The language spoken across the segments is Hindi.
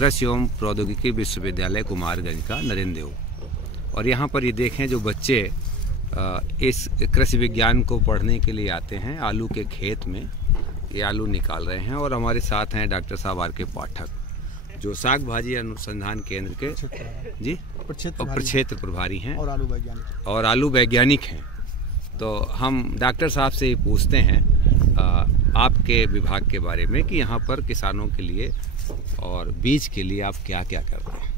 कृषि एवं प्रौद्योगिकी विश्वविद्यालय कुमारगंज का नरेंद्र देव। और यहाँ पर ये देखें जो बच्चे इस कृषि विज्ञान को पढ़ने के लिए आते हैं, आलू के खेत में ये आलू निकाल रहे हैं। और हमारे साथ हैं डॉक्टर साहब आर के पाठक, जो साग भाजी अनुसंधान केंद्र के जी प्रक्षेत्र प्रभारी हैं और आलू वैज्ञानिक हैं। तो हम डॉक्टर साहब से ही पूछते हैं आपके विभाग के बारे में कि यहाँ पर किसानों के लिए और बीज के लिए आप क्या क्या करते हैं।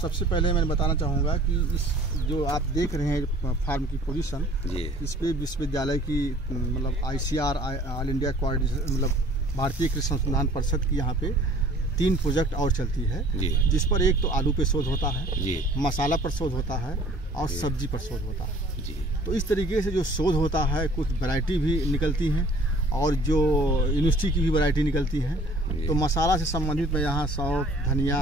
सबसे पहले मैं बताना चाहूँगा कि इस जो आप देख रहे हैं फार्म की पोजीशन जी, इस पे विश्वविद्यालय की मतलब ICR ऑल इंडिया कोऑर्डिनेशन मतलब भारतीय कृषि अनुसंधान परिषद की यहाँ पे 3 प्रोजेक्ट और चलती है जी, जिस पर एक तो आलू पे शोध होता है जी, मसाला पर शोध होता है और सब्जी पर शोध होता है जी। तो इस तरीके से जो शोध होता है कुछ वैरायटी भी निकलती हैं और जो यूनिवर्सिटी की भी वैरायटी निकलती हैं। तो मसाला से संबंधित में यहाँ सौंफ, धनिया,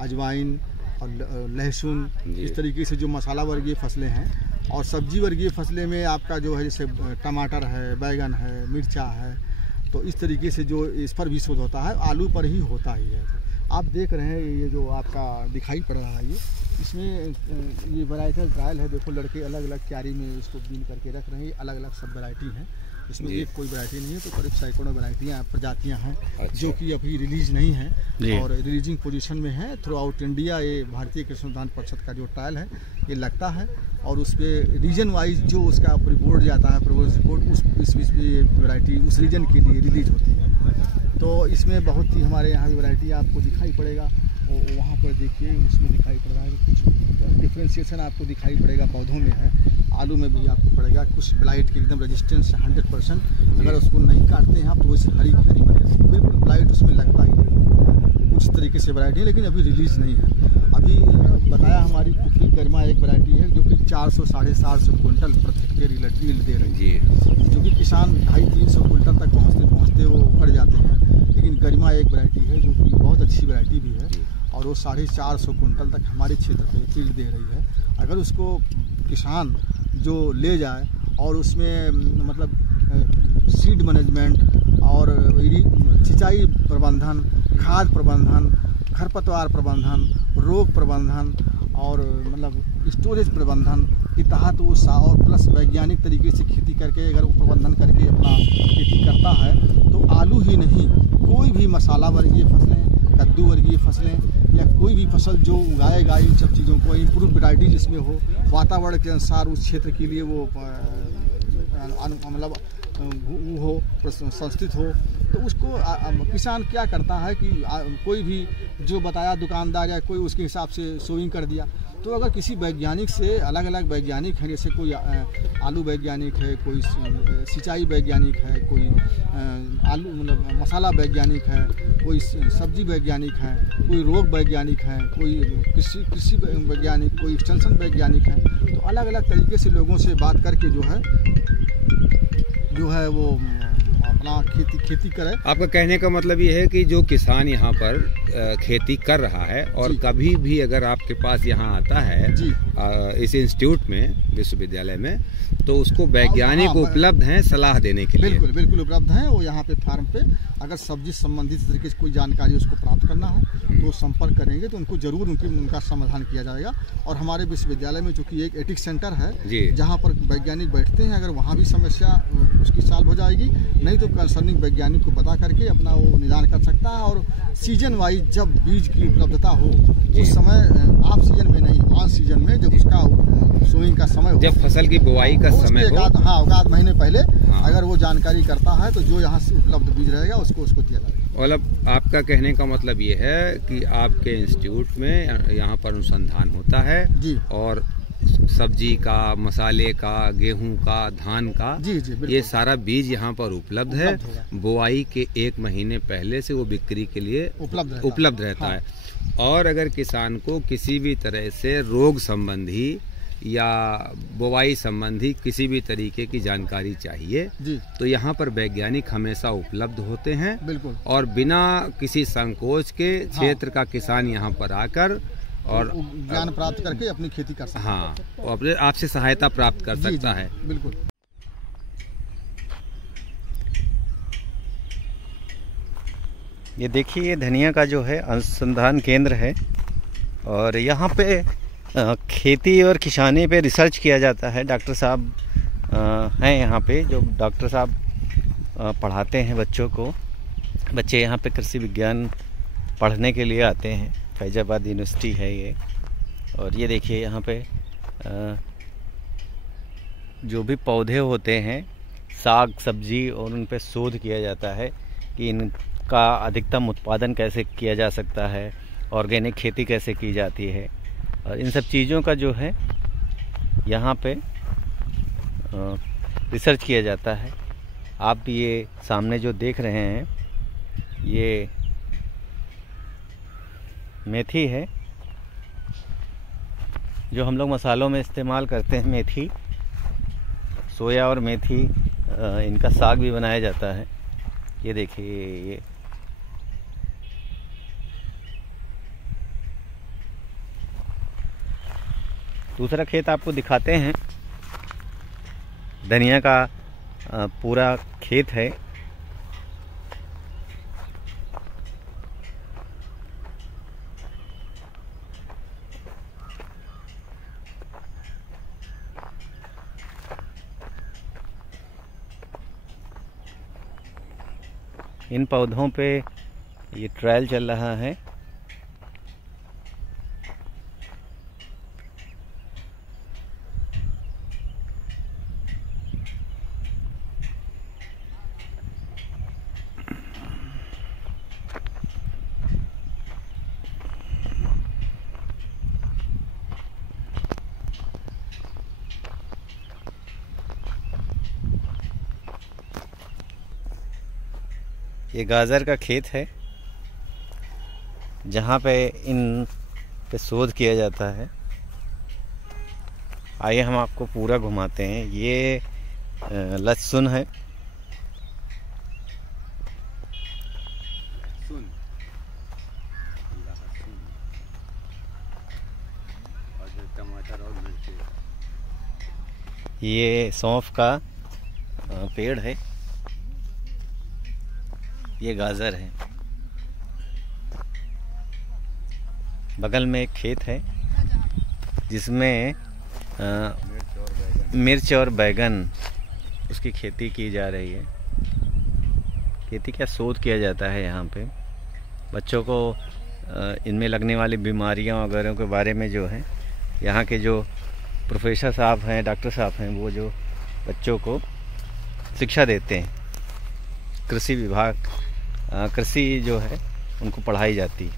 अजवाइन और लहसुन, इस तरीके से जो मसाला वर्गीय फसलें हैं। और सब्जी वर्गीय फसलें में आपका जो है जैसे टमाटर है, बैगन है, मिर्चा है, तो इस तरीके से जो इस पर भी शोध होता है, आलू पर ही होता ही है। आप देख रहे हैं ये जो आपका दिखाई पड़ रहा है ये इसमें ये वैरायटल ट्रायल है। देखो लड़के अलग अलग क्यारी में इसको बीन करके रख रहे हैं, अलग अलग सब वैरायटी हैं इसमें, एक कोई वैरायटी नहीं है। तो करीब सैकड़ों वैरायटियाँ प्रजातियाँ हैं जो कि अभी रिलीज नहीं हैं और रिलीजिंग पोजीशन में है थ्रू आउट इंडिया। ये भारतीय कृषि अनुसंधान परिषद का जो ट्रायल है ये लगता है और उस पर रीजन वाइज जो उसका रिपोर्ट जाता है, प्रोग्रेस रिपोर्ट, उस वैरायटी उस रीजन के लिए रिलीज होती है। तो इसमें बहुत ही हमारे यहाँ भी वैरायटी आपको दिखाई पड़ेगा। वहाँ पर देखिए उसमें दिखाई पड़ रहा है कुछ डिफ्रेंशिएशन आपको दिखाई पड़ेगा पौधों में है, आलू में भी आपको पड़ेगा। कुछ ब्लाइट के एकदम रेजिस्टेंस 100%, अगर उसको नहीं काटते हैं आप तो वैसे हरी की हरी बनी रहती है, बिल्कुल ब्लाइट उसमें लगता ही नहीं। कुछ तरीके से वैरायटी है लेकिन अभी रिलीज नहीं है। अभी बताया हमारी कुकी गर्मा एक वैरायटी है जो कि 400-450 क्विंटल प्रति हेक्टेयर यील्ड दे रही है, जो कि किसान 250-300 क्विंटल तक पहुँचते वो उखड़ जाते हैं। लेकिन गरिमा एक वैरायटी है जो कि बहुत अच्छी वैरायटी भी है और वो 450 क्विंटल तक हमारे क्षेत्र पे यील्ड दे रही है। अगर उसको किसान जो ले जाए और उसमें मतलब सीड मैनेजमेंट और सिंचाई प्रबंधन, खाद प्रबंधन, खरपतवार प्रबंधन, रोग प्रबंधन और मतलब स्टोरेज प्रबंधन के तहत वो और प्लस वैज्ञानिक तरीके से खेती करके अगर वो प्रबंधन करके अपना खेती करता है तो आलू ही नहीं कोई भी मसाला वर्गीय फसलें, कद्दू वर्गीय फसलें या कोई भी फसल जो उगाएगा इन सब चीज़ों को इम्प्रूव वैरायटी जिसमें हो, वातावरण के अनुसार उस क्षेत्र के लिए वो मतलब हो संस्थित हो, तो उसको किसान क्या करता है कि कोई भी जो बताया दुकानदार या कोई उसके हिसाब से सोइंग कर दिया। तो अगर किसी वैज्ञानिक से अलग अलग वैज्ञानिक हैं, जैसे कोई आलू वैज्ञानिक है, कोई सिंचाई वैज्ञानिक है, कोई आलू मतलब मसाला वैज्ञानिक है, कोई सब्जी वैज्ञानिक है, कोई रोग वैज्ञानिक है, कोई कृषि वैज्ञानिक, कोई एक्सटेंशन वैज्ञानिक है, तो अलग अलग तरीके से लोगों से बात करके जो है वो अपना खेती करे। आपका कहने का मतलब ये है कि जो किसान यहाँ पर खेती कर रहा है और कभी भी अगर आपके पास यहाँ आता है इस इंस्टीट्यूट में विश्वविद्यालय में, तो उसको वैज्ञानिक उपलब्ध हैं सलाह देने के लिए। बिल्कुल उपलब्ध हैं। वो यहाँ पे फार्म पे अगर सब्जी संबंधित तरीके से कोई जानकारी उसको प्राप्त करना है तो संपर्क करेंगे तो उनको जरूर उनका समाधान किया जाएगा। और हमारे विश्वविद्यालय में चूँकि एक एथिक्स सेंटर है जहाँ पर वैज्ञानिक बैठते हैं, अगर वहाँ भी समस्या उसकी सॉल्व हो जाएगी, नहीं तो कंसर्निंग वैज्ञानिक को बता करके अपना वो निदान कर सकता है। और सीजन वाइज जब बीज की उपलब्धता हो उस समय आप सीजन में नहीं, ऑन सीजन में जब उसका सोइंग का समय हो, जब फसल की बुआई का समय हो, आध महीने पहले अगर वो जानकारी करता है तो जो यहाँ से उपलब्ध बीज रहेगा उसको दिया जाएगा। मतलब आपका कहने का मतलब ये है कि आपके इंस्टीट्यूट में यहाँ पर अनुसंधान होता है और सब्जी का, मसाले का, गेहूं का, धान का ये सारा बीज यहाँ पर उपलब्ध है। बुआई के 1 महीने पहले से वो बिक्री के लिए उपलब्ध रहता है। और अगर किसान को किसी भी तरह से रोग संबंधी या बुवाई संबंधी किसी भी तरीके की जानकारी चाहिए तो यहाँ पर वैज्ञानिक हमेशा उपलब्ध होते हैं। बिल्कुल। और बिना किसी संकोच के क्षेत्र का किसान यहाँ पर आकर और ज्ञान प्राप्त करके अपनी खेती कर सकता है। और अपने आपसे सहायता प्राप्त कर सकता है। बिल्कुल। ये देखिए, ये धनिया का जो है अनुसंधान केंद्र है और यहाँ पे खेती और किसानी पे रिसर्च किया जाता है। डॉक्टर साहब हैं यहाँ पे, जो डॉक्टर साहब पढ़ाते हैं बच्चों को। बच्चे यहाँ पे कृषि विज्ञान पढ़ने के लिए आते हैं। फैजाबाद यूनिवर्सिटी है ये। और ये देखिए, यहाँ पे जो भी पौधे होते हैं, साग सब्जी, और उन पे शोध किया जाता है कि इनका अधिकतम उत्पादन कैसे किया जा सकता है, ऑर्गेनिक खेती कैसे की जाती है, और इन सब चीज़ों का जो है यहाँ पे रिसर्च किया जाता है। आप ये सामने जो देख रहे हैं, ये मेथी है जो हम लोग मसालों में इस्तेमाल करते हैं। मेथी, सोया और मेथी, इनका साग भी बनाया जाता है। ये देखिए, ये दूसरा खेत आपको दिखाते हैं। धनिया का पूरा खेत है। इन पौधों पे ये ट्रायल चल रहा है। ये गाजर का खेत है जहाँ पे इन पे शोध किया जाता है। आइए हम आपको पूरा घुमाते हैं। ये लहसुन है। टमाटर और मिर्ची। ये सौंफ का पेड़ है। ये गाजर है। बगल में एक खेत है जिसमें मिर्च और बैगन उसकी खेती की जा रही है। खेती का शोध किया जाता है यहाँ पे। बच्चों को इनमें लगने वाली बीमारियाँ वगैरह के बारे में जो है यहाँ के जो प्रोफेसर साहब हैं, डॉक्टर साहब हैं, वो जो बच्चों को शिक्षा देते हैं। कृषि विभाग, कृषि जो है उनको पढ़ाई जाती है।